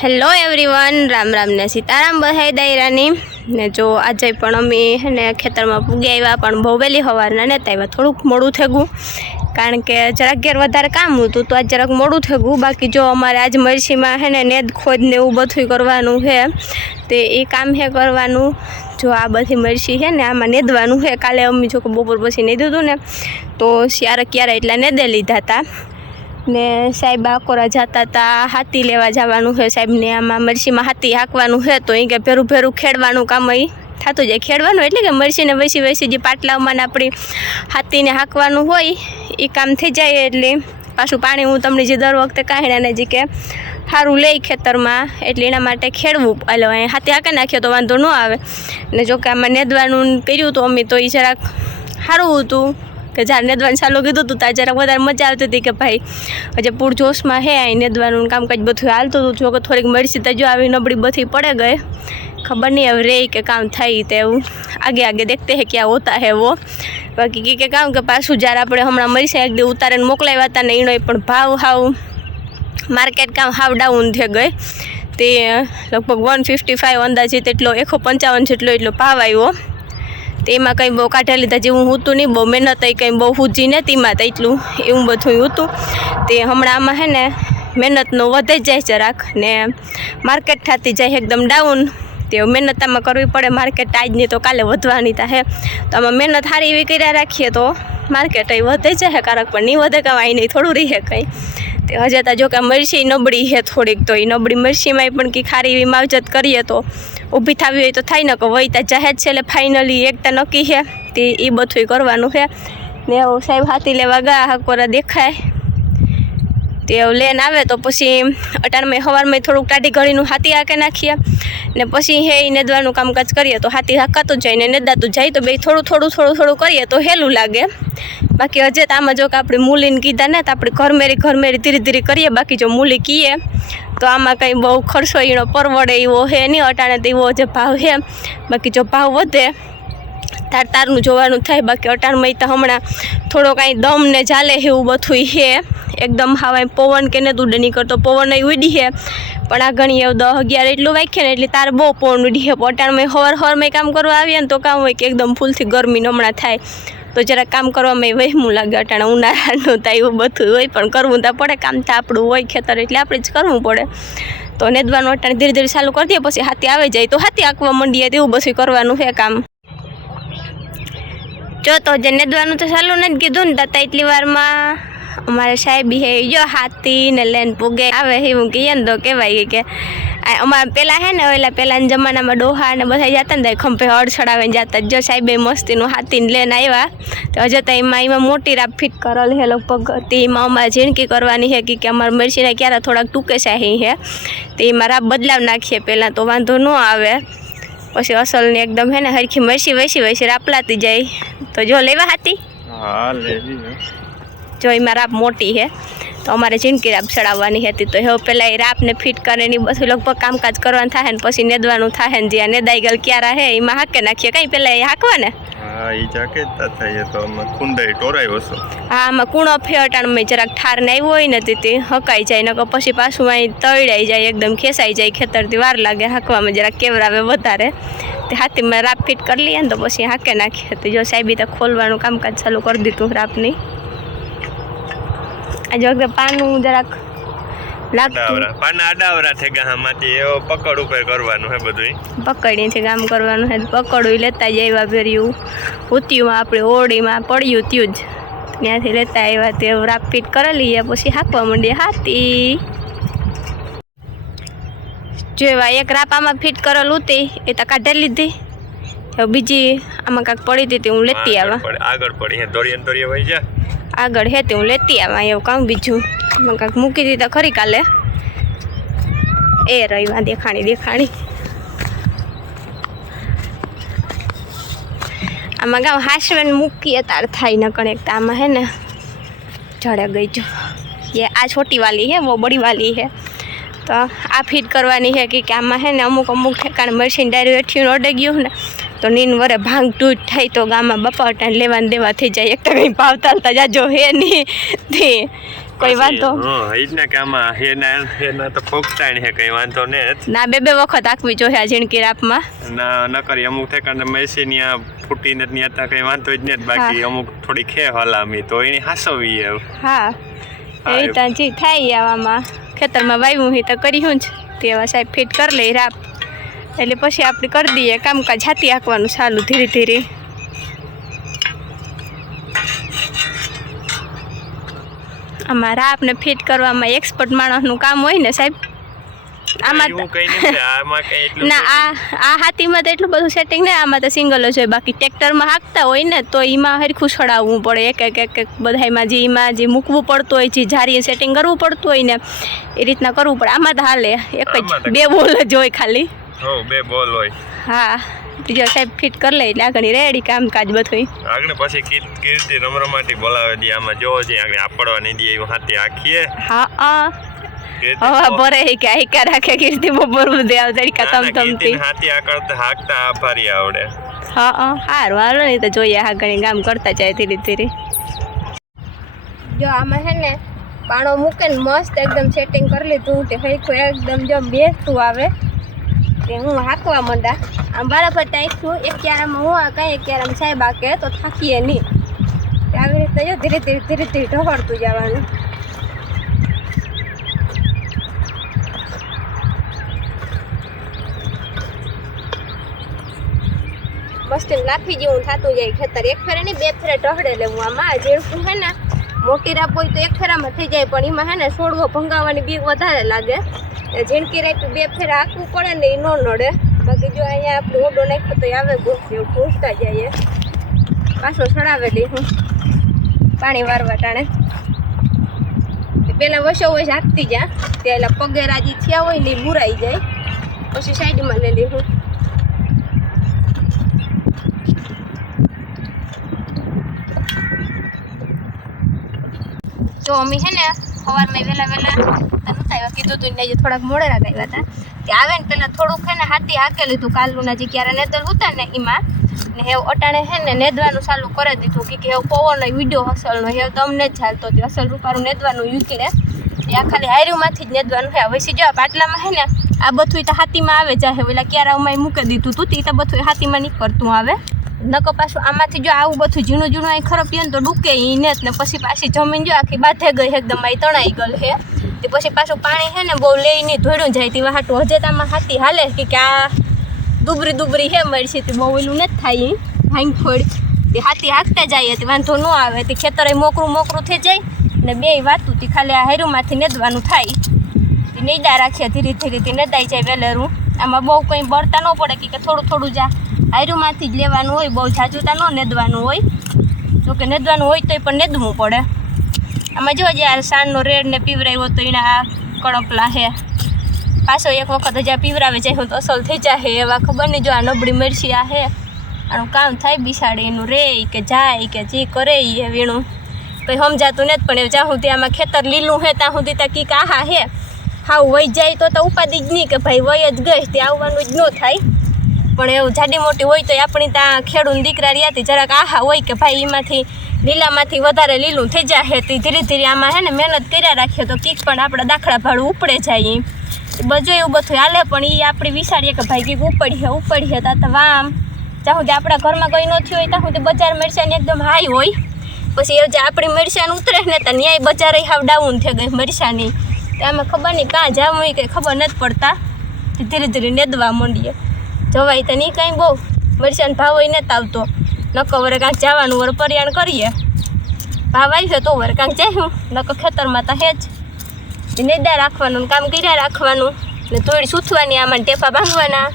Hello everyone Ram Ram ને સીતારામ બધાય દાયરાની ને જો આજે પણ અમે હે ને ખેતરમાં પૂગી આવ્યા, પણ બહુ વહેલી સવારના નહોતા આવ્યા, થોડુંક મોડું થયું. કારણ કે જરાક ઘેર વધારે કામ હતું, તો આજ જરાક મોડું થયું. બાકી જો અમારે આજ મરસીમાં હે ને નેદ ખોદ ને એવું બધું કરવાનું છે. તે એ કામ હે કરવાનું. જો આ બધી મરસી છે ને આમાં નેદવાનું છે કાલે અમે જો કે બપોર પછી નેદ્યું હતું ને, તો ક્યારે ક્યારે એટલા નેદે લીધા હતા. ને સાહેબ આકોરા જતા હતા હાથી લેવા જવાનું છે સાહેબને આમાં મરસીમાં હાથી હાંકવાનું છે તો એ કે ભેરું ભેરું ખેડવાનું કામ એ થતું જાય ખેડવાનું એટલે કે મરસીને વસી વસી જે પાટલામાં ને આપણી હાથીને હાંકવાનું હોય એ કામ થઈ જાય એટલે પાછું પાણી હું તમને જે દર વખતે કાઢ્યાને જે કે સારું લઈ ખેતરમાં, એટલે એના માટે ખેડવું એટલે અહીં હાથી હાંકી નાખ્યો તો વાંધો ન આવે. ને જો કે આમાં નેદવાનું કર્યું તો અમે તો એ જરાક સારું હતું. કે જ્યારે નેદવાનું ચાલુ કીધું હતું ત્યારે જરાક વધારે મજા આવતી હતી કે ભાઈ, હજે પૂર જોશમાં હે, અહીં નેદવાનું કામકાજ બધું હાલતું હતું. જો થોડીક મળશે તો જો આવી નબળી બધી પડે ગઈ. ખબર નહીં હવે રે કે કામ થાય તે એવું આગે આગે દેખતે હે ક્યાં હોતા હે વો. બાકી કે કે કામ કે પાછું જ્યારે આપણે હમણાં મળશે એક દી ઉતારીને મોકલાવ્યા હતા ને એનો પણ ભાવ હાવ માર્કેટ કામ હાવ ડાઉન થઈ ગઈ. તે લગભગ વન ફિફ્ટી ફાઇવ અંદાજિત એટલો એકસો પંચાવન જેટલો એટલો ભાવ આવ્યો. તે એમાં કંઈ બહુ કાઢા લીધા જેવું હતું નહીં, બહુ મહેનત કંઈ બહુ હુજી ને તેમાં તો એટલું, એવું બધું હતું. તે હમણાં આમાં હે ને મહેનતનો વધે જ જાય જરાક ને માર્કેટ થતી જાય એકદમ ડાઉન તે મહેનત આમાં કરવી પડે, માર્કેટ આજની તો કાલે વધવાની હે. તો આમાં મહેનત સારી એવી કર્યા રાખીએ તો માર્કેટ એ વધે જાય કારક, પણ નહીં વધે કાંઈ નહીં થોડું રહે કંઈ. તે હજે તો જો કે મરસી નબળી છે થોડીક, તો એ નબળી મરસીમાંય પણ કે ખારી એવી માવજત કરીએ તો ઊભી થવી હોય તો થાય ને કે વહીતા જાહેર છે એટલે ફાઇનલી એકતા નક્કી છે. તે એ બધું કરવાનું છે. ને સાહેબ હાથી લેવા ગયા, હકોરા દેખાય. તે લેન આવે તો પછી અટાણમાં સવારમાં થોડુંક ટાઢી ઘડીનું હાથી હાકે નાખીએ. ને પછી હે નેદવાનું કામકાજ કરીએ તો હાથી હાકાતું જાય ને નેદાતું જાય. તો બે થોડું થોડું થોડું થોડું કરીએ તો હેલું લાગે. બાકી હજે તો આમાં જો કે આપણે મૂલીને કીધા ને તો આપણે ઘરમેરી ઘરમેરી ધીરે ધીરે કરીએ. બાકી જો મૂલી કીએ તો આમાં કંઈ બહુ ખર્ચો એનો પરવડે એવો હે નહીં, અટાણે તો એવો જે ભાવ હે. બાકી જો ભાવ વધે તાર તારનું જોવાનું થાય, બાકી અટાણમાં તો હમણાં થોડો કાંઈ દમ ને ચાલે એવું બધું છે. એકદમ હાવાય પવન કે ને ઉડે કરતો પવન ઉડી છે. પણ આ ઘણી એવું દસ અગિયાર એટલું વાંખે ને એટલે તાર બહુ પવન ઉડી છે. અટાણમાં હવાર હવારમાં કામ કરવા આવીએ ને તો કામ હોય કે એકદમ ફૂલથી ગરમી હમણાં થાય. તો જરા કામ કરવામાં વહેમું લાગે, અટાણે ઉનાળાનું તો એવું બધું હોય, પણ કરવું તો પડે, કામ તો આપણું હોય ખેતર એટલે આપણે જ કરવું પડે. તો નેદવાનું અટાણે ધીરે ધીરે ચાલુ કરી દઈએ, પછી હાથી આવી જાય તો હાથી આંકવા માંડીએ તેવું બધું કરવાનું છે કામ. જો તો જે નેદવાનું તો ચાલુ નથી કીધું ને, તતા એટલી વારમાં અમારે સાહેબ હે, જો હાથી ને લઈને પૂગે. આવે હે હું કહીએ ને તો કહેવાય કે અમારે પહેલાં હે ને, ઓલા પહેલાંના જમાનામાં ડોહા ને બધા જતા ને ખંભે હળ ચડાવીને જતા. જો સાહેબે મસ્તીનું હાથીને લઈને આવ્યા તો હજુ તો એમાં એમાં મોટી રાપ ફિટ કરેલ હે લગભગ. તે એમાં અમારે ઝીણકી કરવાની છે કે અમારે મરસીને ક્યારે થોડાક ટૂંકે છે તે એમાં રાપ બદલાવ નાખીએ પહેલાં તો વાંધો ન આવે. પછી અસલની એકદમ હે ને, હરખી મરસી વસી વસી રાપલાતી જાય. તો જો લેવા હતી? હા લેવી જો એમાં રાપ મોટી છે. તો અમારે જિંદગી રાપ ચડાવવાની હતી. તો હવે પહેલાં એ રાપને ફિટ કરે ને બધું લગભગ કામકાજ કરવાનું થાય ને પછી નેદવાનું થાય ને જ્યાં નેદાઈ ગયેલ ક્યારે હે એમાં હાકે નાખીએ. કાંઈ પહેલાં એ હાંકવા ને હા એ જાકેતતા થાય તો અમે ખુંડાઈ ટોરાય વસો હા, આમાં કૂણો ફેટાણમાં જરાક ઠાર ને આવ્યો હોય ને તે હકાઈ જાય, નકર પછી પાછું અહીં તળાઈ જાય, એકદમ ખેસાઈ જાય, ખેતરથી વાર લાગે, હાંકવામાં જરાક કેવરાવે વધારે. તે હાથીમાં રાપ ફિટ કરી લઈએ ને તો પછી હાકે નાખીએ. તો જો સાહેબી તો ખોલવાનું કામકાજ ચાલુ કરી દીધું રાપની. આજે વખતે પાનું જરાક લાગતું. પાના આડાવરા એવો પકડ ઉપર કરવાનું હે બધું પકડીથી કામ કરવાનું છે પકડું લેતા જ આવ્યા ફેર્યું ઉત્યુમાં આપણે ઓરડીમાં પડ્યું ત્યું જ. ત્યાંથી લેતા આવ્યા તે રાપ ફિટ કરી લઈએ પછી હાંકવા માંડીએ હાથી. જેવા એક રાપામાં ફિટ કરેલ હતી એ તો કાઢી લીધી. બીજી આમાં કાંક પડી હતી તે હું લેતી આવા. આગળ પડી દોરીએ દોરીએ વહી જા. આગળ હે તે હું લેતી આવા એવું કામ બીજું. આમાં કાંક મૂકી દીધા ખરી કાલે. એ રહી દેખાણી દેખાણી. આમાં ગામ હાસવેન મૂકીએ તાર થાય ન કણેક આમાં હે ને ચડે ગઈ જો. એ આ છોટી વાલી હે વો બડી વાલી હે. તો આ ફીટ કરવાની છે કે આમાં હે ને અમુક અમુક ઠેકાણે મશીન ડાયરેક્ટ હેઠિયું અડે ગયું ને. તો નીન વરે ભાંગ તૂટ થાય તો ગામમાં બપાવટા લેવાને દેવા થઈ જાય. એક તો કંઈ ભાવ ચાલતા જાજો હે નહીં. તે કોઈ વાંધો? હા કામમાં હેના હેના તો ફોકતાણ હે કઈ વાંધો ને ના બે બે વખત આખવી જોઈએ આ ઝીણકી રાપમાં. ના ન કરી અમુક ઠેકાણે મેસી ની ફૂટીને ન્યા તા કઈ વાંધો જ નહીં બાકી અમુક થોડી ખે હલામી તો એની હાસવી એવ હા. હા, એ ત્યાં જી થાય આવામાં. ખેતરમાં વાવ્યું હે તો કર્યું જ. તેવા સાહેબ ફિટ કરી લઈ રાપ. એટલે પછી આપણે કરી દઈએ. કામકાજ હાથી હાંકવાનું ચાલુ ધીરે ધીરે. આમાં રાપને ફિટ કરવામાં એક્સપર્ટ માણસનું કામ હોય ને સાહેબ. આમાં ના આ આ હાથીમાં તો એટલું બધું સેટિંગ નહીં આમાં તો સિંગલ જ હોય. બાકી ટ્રેક્ટરમાં હાંકતા હોય ને તો એમાં હરખું છડાવવું પડે. એક એક એક એક બધામાં જે એમાં જે મૂકવું પડતું હોય જે જારી સેટિંગ કરવું પડતું હોય ને એ રીતના કરવું પડે. આમાં તો હાલે એક જ બે બોલ જ હોય ખાલી. હો બે બોલ હોય. હા બીજો સાહેબ ફિટ કરી લે એટલે આગળ રેડી કામકાજ બધું આગળ પછી કીર્તિ રમરમાટી બોલાવે દે આમાં જોવો છે આગળ આપડવા નહીં દે એવું હાથે આખીએ. હા હવા તો- ભરે કે આઈકા રાખે કીર્તિ બપોર દે આવ તડકા ના, ના, તમ તમતી હાથી આકળતા હાંકતા આભારી આવડે. હા હા સારું હાલો નહીં તો જોઈએ હા ઘણી કામ કરતા જાય ધીરે ધીરે. જો આમાં હે ને પાણો મૂકે ને મસ્ત એકદમ સેટિંગ કરી લીધું તે હરખું એકદમ જો બેસતું આવે. હું હાંકવા માંડા. આમ બરાબર ટાઈકું એક ક્યારામાં હું કાંઈ, એક ક્યારામાં સાહેબ હાકે તો થાકીએ નહીં. આવી રીતે જો ધીરે ધીરે ધીરે ધીરે ઢોળતું જવાનું. મસ્ત લાફી જેવું થતું જાય ખેતર. એક ફેરે નહીં, બે ફેરે ટહડે લેવું આમાં જેડકું હે ને મોટી રાપ હોય તો એક ફેરામાં થઈ જાય, પણ એમાં હે ને છોડવો ભંગાવવાની બીક વધારે લાગે. ઝીણકી રાપી બે ફેર હાંકવું પડે ને એ ન નડે. બાકી જો અહીંયા આપણે ઓડો નાખ્યો તો આવે ગોઠવી ઘૂસતા જઈએ. પાછો ચડાવેલી હું. પાણી વારવા ટાણે. પેલા વસો હોય હાંકતી જા. ત્યાં પગે રાજી થયા હોય ને એ બુરાઈ જાય. પછી સાઈડમાં લઈ લી હું. તો અમે છે ને સવારમાં વહેલા વહેલા આવ્યા કીધું તું ને થોડાક મોડેરા આવ્યા હતા તે. આવે ને પેલા થોડુંક હે ને હાથી હાકે લીધું કાલુના જે ક્યારે નેતર હતા ને એમાં ને હેવ અટાણે હે ને નેદવાનું ચાલુ કરી દીધું. કે હેવ પવનનો વીડિયો હસલનો હેવ તમને જ ચાલતો હતી અસલ રૂપારું નેદવાનું યુકીને આ ખાલી હાર્યુંમાંથી જ નેદવાનું છે. હવે જો પાટલામાં હે ને, આ બધું તો હાથીમાં આવે જાહે. ઓલા ક્યારામાં મૂકી દીધું તું તે બધું હાથીમાં નીકળતું આવે. નકો પાછું આમાંથી જો આવું બધું ઝીણું ઝીણું અહીં પીએ ને તો ડૂકે ને ને પછી પાછી જમીન જો આખી બાથે ગઈ એકદમ અહીં તણાઈ ગયેલ છે. તે પછી પાછું પાણી છે ને બહુ લઈને ધોડું જાય તે હાટું હજેતામાં હાથી હાલે કે આ દુબરી દુબરી હે મળશે તે બહુ, ઓલું નથી થાય ફોડ તે હાથી હાંકતા જાય, તે વાંધો ન આવે. તે ખેતરે મોકરું મોકરું થઈ જાય ને બે વાતું તે ખાલી આ હેરુમાંથી નેદવાનું થાય. તે નેદા રાખીએ ધીરે ધીરે, તે નેદાઈ જાય વેલેરું. આમાં બહુ કંઈ બળતા ન પડે કે થોડું થોડું જા આયરુમાંથી જ લેવાનું હોય, બહુ જાજુતા ન નેદવાનું હોય. જોકે નેદવાનું હોય તોય પણ નેદવું પડે. આમાં જો જ્યારે સાંજનો રેડ ને પીવરાયો તો એના આ કણપલા હે. પાછો એક વખત હજી આ પીવરાવે જાય તો અસલ થઈ જાય એવા ખબર નહીં જો આ નબળી મરસી આ હે. આનું કામ થાય બિસાડે એનું રે કે જાય કે જે કરે એ વીણું. કંઈ સમજાતું નથી, પણ એ જ્યાં સુધી આમાં ખેતર લીલું હે, ત્યાં સુધી ત્યાં કીક આહા હે. હાવ વહી જાય તો તો ઉપાધિ જ નહીં કે ભાઈ વય જ ગઈ, તે આવવાનું જ ન થાય. પણ એવું જાડી મોટી હોય તો આપણી ત્યાં ખેડૂત દીકરા રહ્યાથી જરાક આહા હોય કે ભાઈ એમાંથી લીલામાંથી વધારે લીલું થઈ જાય છે ધીરે ધીરે આમાં હે ને મહેનત કર્યા રાખીએ તો કીક પણ આપણા દાખલા ભાડું ઉપડે જાય એમ. બધું એવું બધું હાલે, પણ એ આપણે વિચારીએ કે ભાઈ કીક ઉપડીએ ઉપડીએ તા તો વામ. જ્યાં સુધી આપણા ઘરમાં કંઈ ન થયું હોય, ત્યાં સુધી બજાર મરચાની એકદમ હાઈ હોય. પછી એ જે આપણી મરચાં ઉતરે ને, તો ન્યાય બજારે હાવ ડાઉન થઈ ગઈ મરચાની. આમાં ખબર નહીં કાં જામ હોય કંઈ ખબર નથી પડતા. ધીરે ધીરે નેદવા માંડીએ. જવાય તો નહીં કાંઈ બહુ. મરચાંનો ભાવ હોય નથી આવતો. નકો વરે કાંક જવાનું, વરે પરિયાણ કરીએ. ભાવ આવ્યો તો વરે કાંક જાય નકો ખેતરમાં તો હે જ. નેદા રાખવાનું કામ કર્યા રાખવાનું. ને તોડી સૂથવાની આમાં ટેપા ભાંગવાના